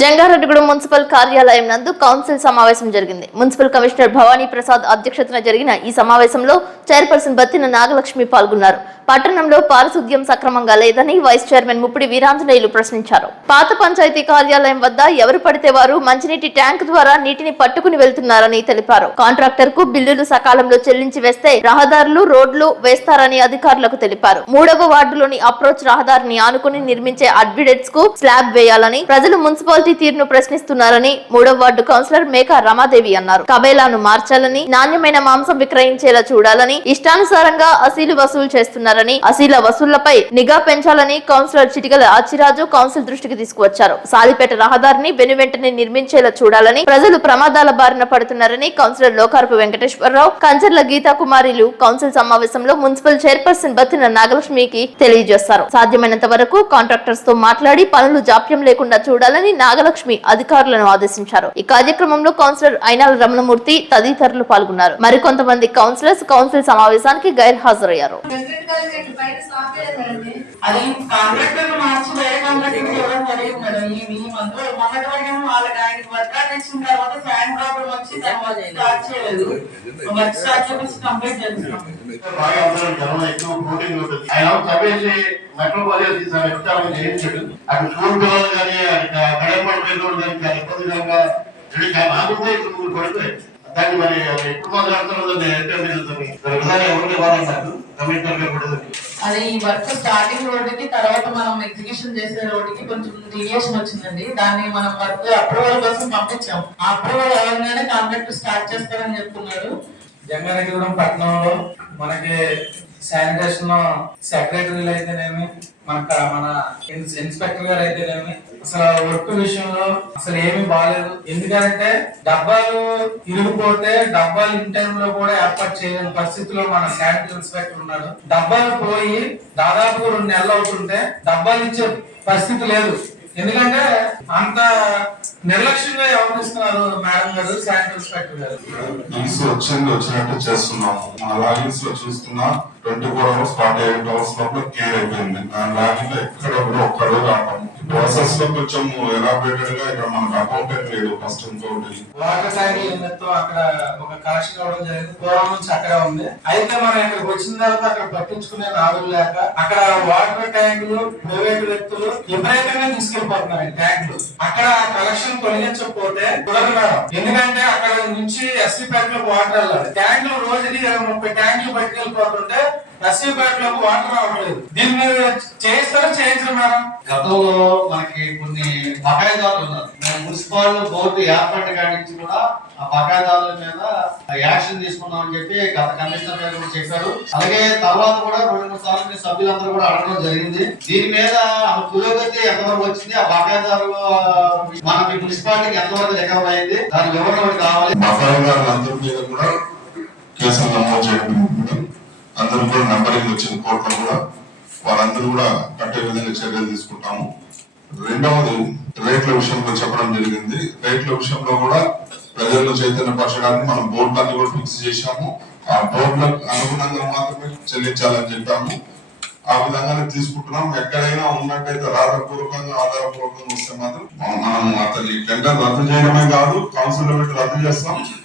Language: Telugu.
జంగారెడ్డిగూడెం మున్సిపల్ కార్యాలయం నందు కౌన్సిల్ సమావేశం జరిగింది. మున్సిపల్ కమిషనర్ భవానీ ప్రసాద్ అధ్యక్షతన జరిగిన ఈ సమావేశంలో చైర్పర్సన్ బత్తిన నాగలక్ష్మి పాల్గొన్నారు. పట్టణంలో పారిశుద్ధ్యం సక్రమంగా లేదని వైస్ చైర్మన్ ముప్పిడి వీరాంజనేయులు ప్రశ్నించారు. పాత పంచాయతీ కార్యాలయం వద్ద ఎవరు పడితే వారు మంచినీటి ట్యాంక్ ద్వారా నీటిని పట్టుకుని వెళ్తున్నారని తెలిపారు. కాంట్రాక్టర్ కు బిల్లులు సకాలంలో చెల్లించి వేస్తే రహదారులు రోడ్లు వేస్తారని అధికారులకు తెలిపారు. 3వ వార్డులోని అప్రోచ్ రహదారిని ఆనుకుని నిర్మించే అడ్విడెట్స్ కు స్లాబ్ వేయాలని ప్రజలు మున్సిపాలిటీ తీరును ప్రశ్నిస్తున్నారని 3వ వార్డు కౌన్సిలర్ మేకా రమాదేవి అన్నారు. కబేలాను మార్చాలని, నాణ్యమైన మాంసం విక్రయించేలా చూడాలని, ఇష్టానుసారంగా అసీలు వసూలు చేస్తున్నారని, అసీల వసూళ్లపై నిఘా పెంచాలని కౌన్సిలర్ చిటికల ఆచిరాజు కౌన్సిల్ దృష్టికి తీసుకువచ్చారు. సాలిపేట రహదారిని వెనువెంటనే నిర్మించేలా చూడాలని, ప్రజలు ప్రమాదాల బారిన పడుతున్నారని కౌన్సిలర్ లోకారపు వెంకటేశ్వరరావు, కంచర్ల గీతా కుమారిలు కౌన్సిల్ సమావేశంలో మున్సిపల్ చైర్పర్సన్ బత్తిన నాగలక్ష్మికి తెలియజేశారు. సాధ్యమైనంత వరకు కాంట్రాక్టర్స్ తో మాట్లాడి పనులు జాప్యం లేకుండా చూడాలని నాగలక్ష్మి అధికారులను ఆదేశించారు. ఈ కార్యక్రమంలో కౌన్సిలర్ అయినాల రమణమూర్తి తదితరులు పాల్గొన్నారు. మరికొంతమంది కౌన్సిలర్స్ కౌన్సిల్ సమావేశానికి గైర్హాజరయ్యారు. దాన్ని మరి ఎప్పుడు మాట్లాడుతున్నది అదే ఈ వర్క్ స్టార్టింగ్ రోడ్డుకి తర్వాత మనం ఎగ్జిక్యూషన్ చేసే రోడ్డుకి కొంచెం డీవియేషన్ వచ్చిందండి. దాన్ని మనం వర్క్ అప్రూవల్ కోసం పంపించాం. ఆ అప్రూవల్ అవగానే కాంట్రాక్ట్ స్టార్ట్ చేస్తారని చెప్తున్నారు. జంగారెడ్డిగూడెం పట్టణంలో మనకి శానిటేషన్ సెక్రటరీలు అయితేనేమి, మన ఇన్స్పెక్టర్ గారు అయితేనేమి అసలు వర్క్ విషయంలో అసలు ఏమీ బాగాలేదు. ఎందుకంటే డబ్బాలు ఇరిగిపోతే డబ్బాలు ఇన్ టైమ్ లో కూడా ఏర్పాటు చేయలేని పరిస్థితిలో మన శానిటరీ ఇన్స్పెక్టర్ ఉన్నాడు. డబ్బాలు పోయి దాదాపు 2 నెలలు అవుతుంటే డబ్బాలు ఇచ్చే పరిస్థితి లేదు. ఎందుకంటే అంత నిర్లక్ష్యంగా వ్యవహరిస్తున్నారు మేడం గారు, శానిటరీ ఇన్స్పెక్టర్ గారు. వచ్చినట్టు చేస్తున్నాము. మన లాగిన్స్ లో చూస్తున్నా 24 hours 48 hours లోపల క్లియర్ అయిపోయింది. లాగిన్ లో ఎక్కడ కూడా ఒక్క రోజు ఆపాము. ప్రాసెస్ లో కొంచెం ఎలాబరేటెడ్ గా ఇక్కడ మనకు అకౌంటెంట్ లేదు. ఫస్ట్ ఇంకోటి వాటర్ ట్యాంక్ లిమిట్తో అక్కడ ఒక కనెక్షన్ ఇవ్వడం జరిగింది. పూర్వం నుంచి అక్కడే ఉంది. అయితే మనం ఇక్కడికి వచ్చిన తర్వాత అక్కడ పట్టించుకునే నాదులు లేక అక్కడ వాటర్ ట్యాంకులు ప్రైవేట్ వ్యక్తులు విపరీతంగా తీసుకెళ్లిపోతున్నారు. ట్యాంకులు అక్కడ కలెక్షన్ తొలగించకపోతే కుదరదు. ఎందుకంటే అక్కడ నుంచి ఎస్సీ ప్యాక్లకు వాటర్ వెళ్ళాలి. ట్యాంకులు రోజుకి 30 ట్యాంకులు పట్టుకెళ్ళిపోతుంటే ఎస్సీ ప్యాక్లకు వాటర్ రావట్లేదు. దీన్ని మీరు చేస్తారో చేయించరు మేడం? గతంలో మనకి కొన్ని బకాయిదారులు ఉన్నారు. మున్సిపల్ బోర్డు ఏర్పాటు కానించి కూడా ఆ బకాయిదారుల మీద యాక్షన్ తీసుకున్నామని చెప్పి గత కమిషనర్ గారు కూడా చెప్పారు. అలాగే తర్వాత కూడా 2-3 సార్లు సభ్యులందరూ కూడా అడగడం జరిగింది. దీని మీద పురోగతి ఎంతవరకు వచ్చింది, ఆ బకాయిదారులు మనకి మున్సిపాలిటీకి ఎంతవరకు రికవర్ అయింది, దాని వివరణ కావాలి. బకాయిదారులందరి మీద కూడా కేసులు నమోదు చేయడం, అందరూ కూడా నంబరింగ్ వచ్చింది కోర్టులో కూడా. వాళ్ళందరూ కూడా కట్టే విధంగా చర్యలు తీసుకుంటాము. రెండవది రేట్ల విషయంలో చెప్పడం జరిగింది. రేట్ల విషయంలో కూడా ప్రజల్లో చైతన్యపరచడానికి మనం బోర్డులన్నీ కూడా ఫిక్స్ చేశాము. ఆ బోర్డులకు అనుగుణంగా మాత్రమే చెల్లించాలని చెప్పాము. ఆ విధంగానే తీసుకుంటున్నాం. ఎక్కడైనా ఉన్నట్టయితే రాతపూర్వకంగా ఆధారపూర్వకంగా వస్తే మాత్రం మనం అతని టెండర్ రద్దు చేయడమే కాదు, కౌన్సిల్ లో పెట్టి రద్దు చేస్తాం.